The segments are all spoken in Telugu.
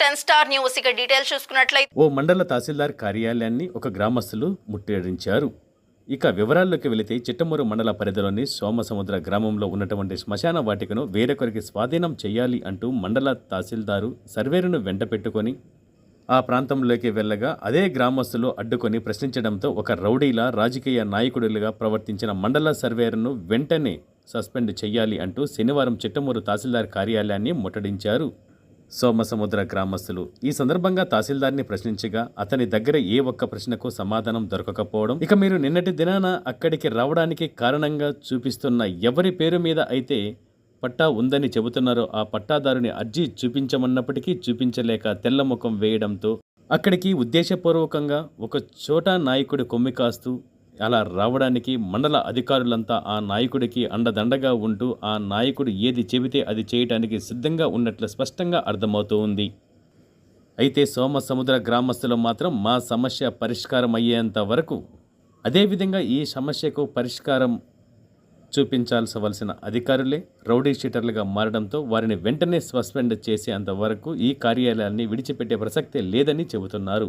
Ten star news. ఇక డీటెయిల్స్ చూసుకున్నట్లయితే ఓ మండల తహసీల్దార్ కార్యాలయాన్ని ఒక గ్రామస్తులు ముట్టడించారు. ఇక వివరాల్లోకి వెళితే చిట్టమూరు మండల పరిధిలోని సోమసముద్ర గ్రామంలో ఉన్నటువంటి శ్మశాన వాటికను వేరొకరికి స్వాధీనం చేయాలి అంటూ మండల తహసీల్దారు సర్వేరును వెంట పెట్టుకొని ఆ ప్రాంతంలోకి వెళ్ళగా అదే గ్రామస్తులు అడ్డుకొని ప్రశ్నించడంతో ఒక రౌడీలా రాజకీయ నాయకుడులుగా ప్రవర్తించిన మండల సర్వేరును వెంటనే సస్పెండ్ చేయాలి అంటూ శనివారం చిట్టమూరు తహసీల్దార్ కార్యాలయాన్ని ముట్టడించారు. సోమసముద్ర గ్రామస్తులు ఈ సందర్భంగా తహసీల్దార్ని ప్రశ్నించగా అతని దగ్గర ఏ ఒక్క ప్రశ్నకు సమాధానం దొరకకపోవడం ఇక మీరు నిన్నటి దినాన అక్కడికి రావడానికి కారణంగా చూపిస్తున్న ఎవరి పేరు మీద అయితే పట్టా ఉందని చెబుతున్నారో ఆ పట్టాదారుని అర్జీ చూపించమన్నప్పటికీ చూపించలేక తెల్ల ముఖం వేయడంతో అక్కడికి ఉద్దేశపూర్వకంగా ఒక చోట నాయకుడి కొమ్మి కాస్తూ అలా రావడానికి మండల అధికారులంతా ఆ నాయకుడికి అండదండగా ఉంటూ ఆ నాయకుడు ఏది చెబితే అది చేయటానికి సిద్ధంగా ఉన్నట్లు స్పష్టంగా అర్థమవుతూ ఉంది అయితే సోమసముద్ర గ్రామస్తులు మాత్రం మా సమస్య పరిష్కారం అయ్యేంత వరకు అదేవిధంగా ఈ సమస్యకు పరిష్కారం చూపించాల్సవలసిన అధికారులే రౌడీ షీటర్లుగా మారడంతో వారిని వెంటనే సస్పెండ్ చేసేంత వరకు ఈ కార్యాలయాన్ని విడిచిపెట్టే ప్రసక్తే లేదని చెబుతున్నారు.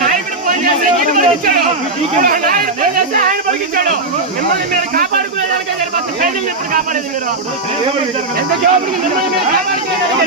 నాయకుడు ఫోన్ చేసి నాయకుడు ఫోన్ చేసి ఆయన పలికించాడు. మిమ్మల్ని మీరు కాపాడుకునేదానికే సరిపోతుంది. పేదల్ని ఎప్పుడు కాపాడేది మీరు? ఎంత జవాబుకి మిమ్మల్ని మీరు కాపాడుకునేదానికే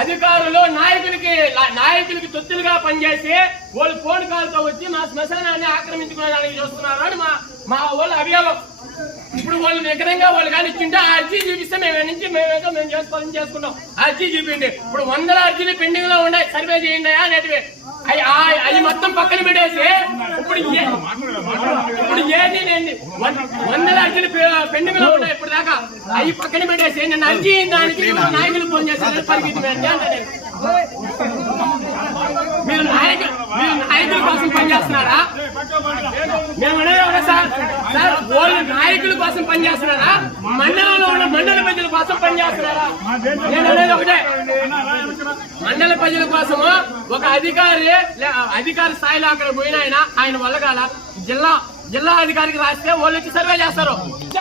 అధికారులు నాయకులకి నాయకులకి తొత్తులుగా పనిచేసి వాళ్ళు ఫోన్ కాల్తో వచ్చి మా శ్మశానాన్ని ఆక్రమించుకోవడానికి చూస్తున్నారు అని మా మా వాళ్ళు అభియోగం. ఇప్పుడు వాళ్ళు నిగ్రహంగా వాళ్ళు కానీ ఇచ్చింటే ఆ అర్జీ చూపిస్తే మేము నుంచి మేమేదో మేము చేసుకోవాలని చేసుకున్నాం? అర్జీ చూపిండి ఇప్పుడు వందల అర్జీలు పెండింగ్లో ఉన్నాయి. సర్వే చేయండి అనేటివి. అవి మొత్తం పక్కన ఇప్పుడు ఏ- ఇప్పుడు ఏది లేని వందల అర్జీలు పె- పెండింగ్లో ఉన్నాయి ఇప్పుడు దాకా. అవి పక్కన పెట్టేసి నేను అర్జీ దానికి నాయకులు ఫోన్ చేశారు పరిగెత్తి అంటే మీరు నాయకులు మీరు నాయకుల కోసం పనిచేస్తున్నారా? మేము అనేది ఒకటే సార్ సార్ వాళ్ళు నాయకుల కోసం పనిచేస్తున్నారా? మండలంలో ఉన్న మండల ప్రజల కోసం పనిచేస్తున్నారా? నేను అనేది ఒకటే. మండల ప్రజల కోసము ఒక అధికారి అధికారి స్థాయిలో అక్కడ పోయిన ఆయన ఆయన వల్ల కాల జిల్లా జిల్లా అధికారికి రాస్తే వాళ్ళు వచ్చి సర్వే చేస్తారు.